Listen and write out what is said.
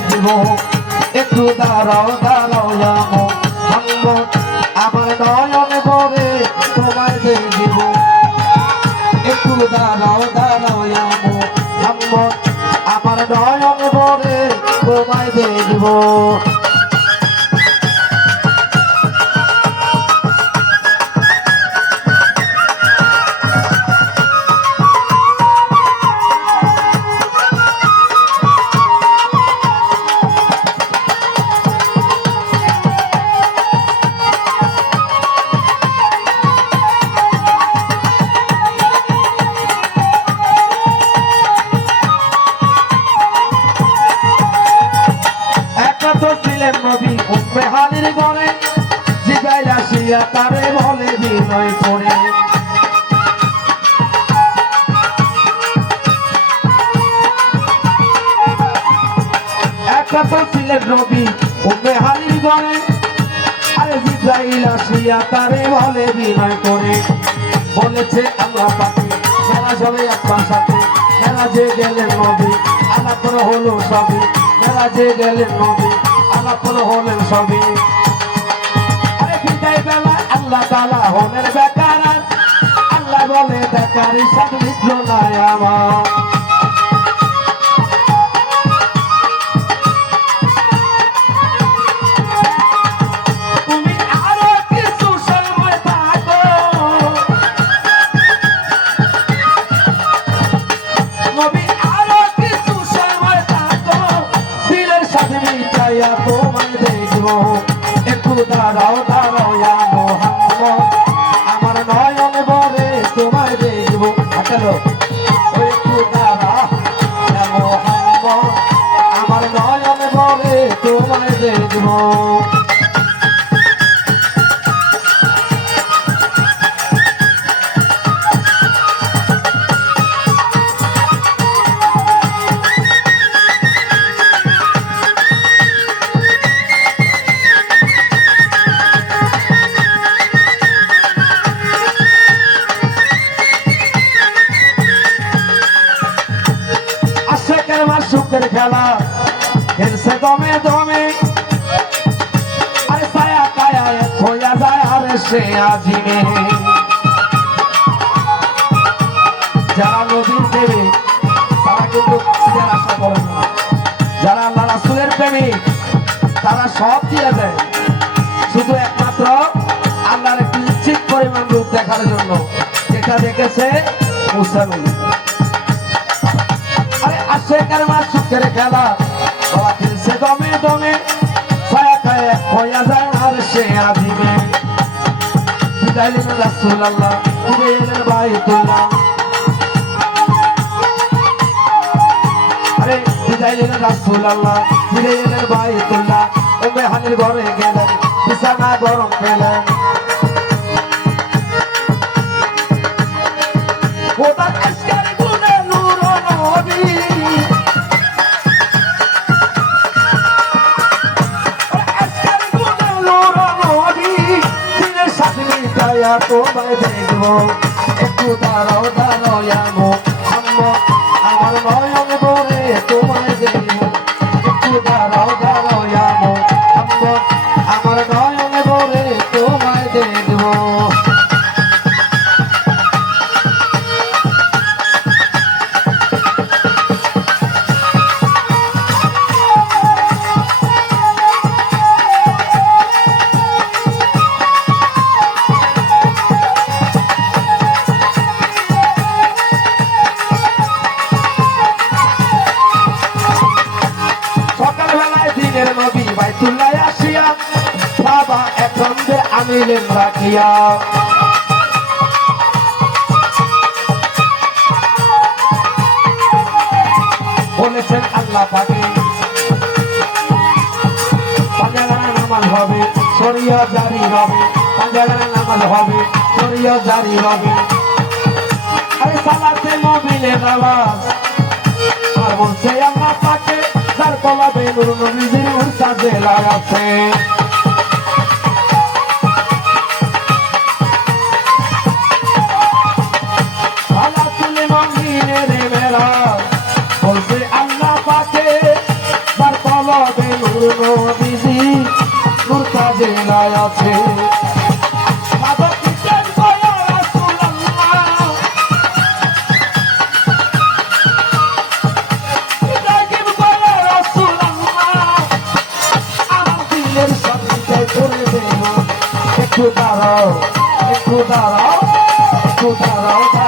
দিব একটু দাঁড়াও দাঁড়াও মোহাম্মদ আমার নয়ন ভরে তোমায় দিব একটু দাঁড়াও দাঁড়াও মোহাম্মদ আমার নয়ন ভরে তোমায় দিব নবী উম্মে হানির ঘরে জিগাইল আসিয়া তারে বলে বিনয় করে একা তো ছিলেন নবী উম্মে হানির ঘরে আরে জিগাইল আসিয়া তারে বলে বিনয় করে বলেছে আল্লাহ পাকে মেরা যাবে আপনার সাথে মেরা যে গেলেন নবী আলাপ হলো সবই মেরা যে গেলেন নবী আলাপন হলেন সবই আরে বিদায় বেলা আল্লাহ তাআলা হলেন বেকার আল্লাহ বলে বেকার সব মিটল না আমার তুমি আরো কিছু সময় থাকো নবী আরো কিছু সময় থাকো দিলের সাথে মিটাইয়া তোমায় দেখবো একটু দাঁড়াও দাঁড়াও মোহাম্মদ আমার নয়ন ভরে তোমায় দেখবো চলো একটু দাঁড়াও মোহাম্মদ আমার নয়ন ভরে তোমায় দেখবো সুখের খেলা খেলছে দমে দমে আরে ছায়া কায়া হইয়া যায় আরে সে আজিমে যারা নবীর দেবে তারা কিন্তু ঈদের আশা করেন না যারা আল্লাহ রাসূলের প্রেমিক তারা সব দিয়ে দেয় শুধু একমাত্র আল্লাহর একটু নিশ্চিত পরিমাণ রূপ দেখার জন্য যেটা দেখেছে মুসা নবী আশেকের মা সুখের খেলা বাবা খেলছে দমে দমে ছায়া খায় হইয়া যায় আর সে আজিমে বিদায় নিলেন রাসূলুল্লাহ ফিরে এলেন বাইতুল্লাহ আরে বিদায় নিলেন রাসূলুল্লাহ ফিরে এলেন বাইতুল্লাহ উম্মে হানির ঘরে গেলেন বিছানা গরম পেলেন ওটা আজকের গুণে নূর নবী তোমায় দেখবো একটু দাঁড়াও দাঁড়াও মোহাম্মদ আমার নয়ন ভরে তোমায় দেখবো একটু দাঁড়াও দাঁড়াও মোহাম্মদ আমার নয়ন ভরে তোমায় দেখবো বাইতুল্লাহ আসিয়া বাবা এখন যে আনিলেন রাখিয়া বলেছেন আল্লাহ পাকে পাঁজাগানা নামাজ হবে শরিয়া জারি হবে পাঁজাগানা নামাজ হবে শরিয়া জারি হবে আরে সালাতে নবীর আওয়াজ আর বলছে আল্লাহ পাকে তার কলাবে নূর নবীর উরসাদে লাগাছে সালাতুল মুমিনের মেরা বলছে আল্লাহ পাকে তার নবীজি নূরটা জেলায় আছে মাদক কিসের গয়া রাসূলুল্লাহ ইব্রাহিম গয়া রাসূলুল্লাহ আমার দিলের সঙ্গে করে দেব একটু দাঁড়াও একটু দাঁড়াও একটু দাঁড়াও